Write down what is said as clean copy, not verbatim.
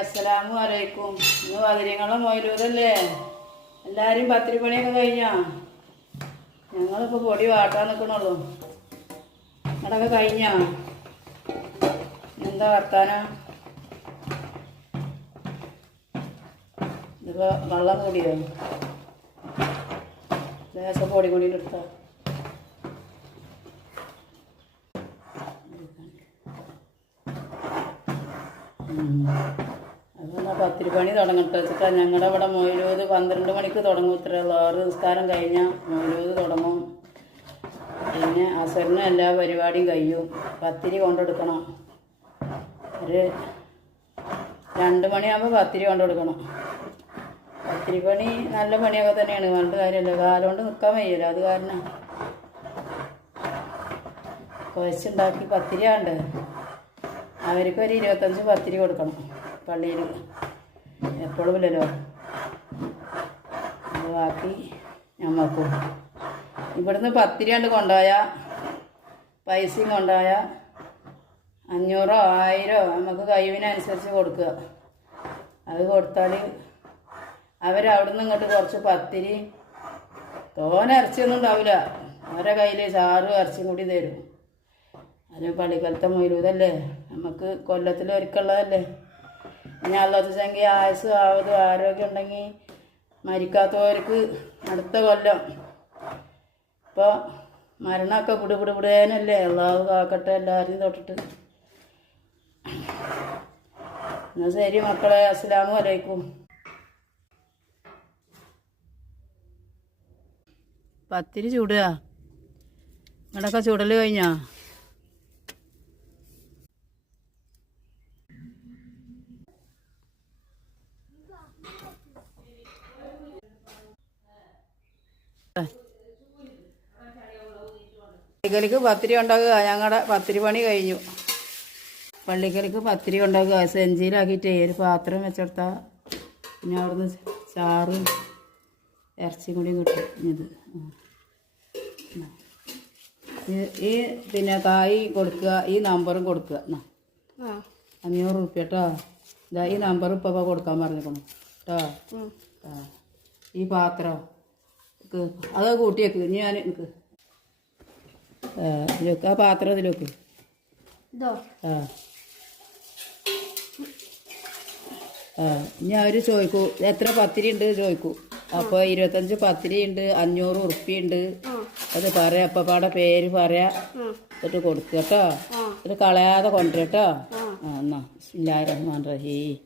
അസ്സലാമു അലൈക്കും. ഇന്ന് വതിരിങ്ങളും മൊയിലൂരല്ലേ? എല്ലാരും പത്തിരി പണിയൊക്കെ കഴിഞ്ഞോ? ഞങ്ങളിപ്പോ പൊടി വാട്ടാൻ നിൽക്കണുള്ളൂ. നിങ്ങളൊക്കെ കഴിഞ്ഞോ? എന്താ വർത്താനം? ഇതിപ്പോ വെള്ളം കൂടിയോ? ലേശം പൊടി കൂടി എടുത്താ അതെന്നാ പത്തിരി പണി തുടങ്ങട്ടെ വെച്ചിട്ടാ. ഞങ്ങളുടെ ഇവിടെ മൊയിലൂത് 12 മണിക്ക് തുടങ്ങും. ഇത്രയുള്ള 6 നിസ്കാരം കഴിഞ്ഞാൽ മൊയിലൂത് തുടങ്ങും. പിന്നെ അസറിന് എല്ലാ പരിപാടിയും കഴിയും. പത്തിരി കൊണ്ടെടുക്കണം. ഒരു 2 മണിയാകുമ്പോൾ പത്തിരി കൊണ്ടെടുക്കണം. പത്തിരി പണി നല്ല പണിയൊക്കെ തന്നെയാണ്, പറഞ്ഞിട്ട് കാര്യമല്ല. കാലം കൊണ്ട് നിൽക്കാൻ വയ്യല്ലോ. അത് കാരണം കുഴച്ചുണ്ടാക്കി പത്തിരി ആണ്ട് അവർക്ക് ഒരു 25 പത്തിരി കൊടുക്കണം പള്ളിയിൽ. എപ്പോഴും ഇല്ലല്ലോ. അത് ബാക്കി ഞമ്മക്കും ഇവിടുന്ന് പത്തിരി കണ്ട് കൊണ്ടുപോയാൽ പൈസയും കൊണ്ടുപോയാൽ 500 1000 നമുക്ക് കഴിവിനനുസരിച്ച് കൊടുക്കുക. അത് കൊടുത്താൽ അവരവിടുന്ന് ഇങ്ങോട്ട് കുറച്ച് പത്തിരി, തോനെ ഇറച്ചിയൊന്നും ഉണ്ടാവില്ല, അവരെ കയ്യിൽ ചാറും ഇറച്ചിയും കൂടി തരും. അതിന് പള്ളിക്കാലത്തെ മൊയിലൂതല്ലേ, നമുക്ക് കൊല്ലത്തിൽ ഒരുക്കുള്ളതല്ലേ. ഇനി അല്ലാത്തതെങ്കിൽ ആയുസ് ആവതും ആരോഗ്യം ഉണ്ടെങ്കിൽ മരിക്കാത്തവർക്ക് അടുത്ത കൊല്ലം. ഇപ്പോൾ മരണമൊക്കെ പിടിപിടിപിടേനല്ലേ. അള്ളാഹു കാക്കട്ടെ എല്ലാവരെയും തൊട്ടിട്ട്. എന്നാൽ ശരി മക്കളെ, അസ്സലാമു അലൈക്കും. പത്തിരി ചൂടുക. നിങ്ങളൊക്കെ ചൂടൽ കഴിഞ്ഞാ? പള്ളിക്കലിക്ക് പത്തിരി ഉണ്ടാക്കുക. ഞങ്ങളുടെ പത്തിരി പണി കഴിഞ്ഞു. പള്ളിക്കലിക്ക് പത്തിരി ഉണ്ടാക്കുക. സെഞ്ചിയിലാക്കിയിട്ട് ഒരു പാത്രം വെച്ചെടുത്താൽ പിന്നെ അവിടുന്ന് ചാറും ഇറച്ചിയും കൂടി കിട്ടും. ഈ പിന്നെ കായ് കൊടുക്കുക. ഈ നമ്പറും കൊടുക്കുക. 500 റുപ്യ കേട്ടോ. ഇതാ ഈ നമ്പർ ഇപ്പോൾ കൊടുക്കാൻ പറഞ്ഞിരിക്കണം കേട്ടോ. ഈ പാത്രം അത് കൂട്ടിയേക്ക്. ഞാൻ എനിക്ക് ഇതിലൊക്കെ ആ പാത്രം ഇതിലൊക്കെ. ഇനി അവർ ചോദിക്കൂ എത്ര പത്തിരി ഉണ്ട് ചോദിക്കൂ. അപ്പോൾ 25 പത്തിരി ഉണ്ട്, 500 ഉറുപ്പ്യ ഉണ്ട്. അത് പറയാം. അപ്പപ്പാടെ പേര് പറയാ, എന്നിട്ട് കൊടുക്കുക കേട്ടോ. ഇത് കളയാതെ കൊണ്ടുവരാം കേട്ടോ. എന്നാ ബിസ്മില്ലാഹിർ റഹ്മാനിർ റഹീം.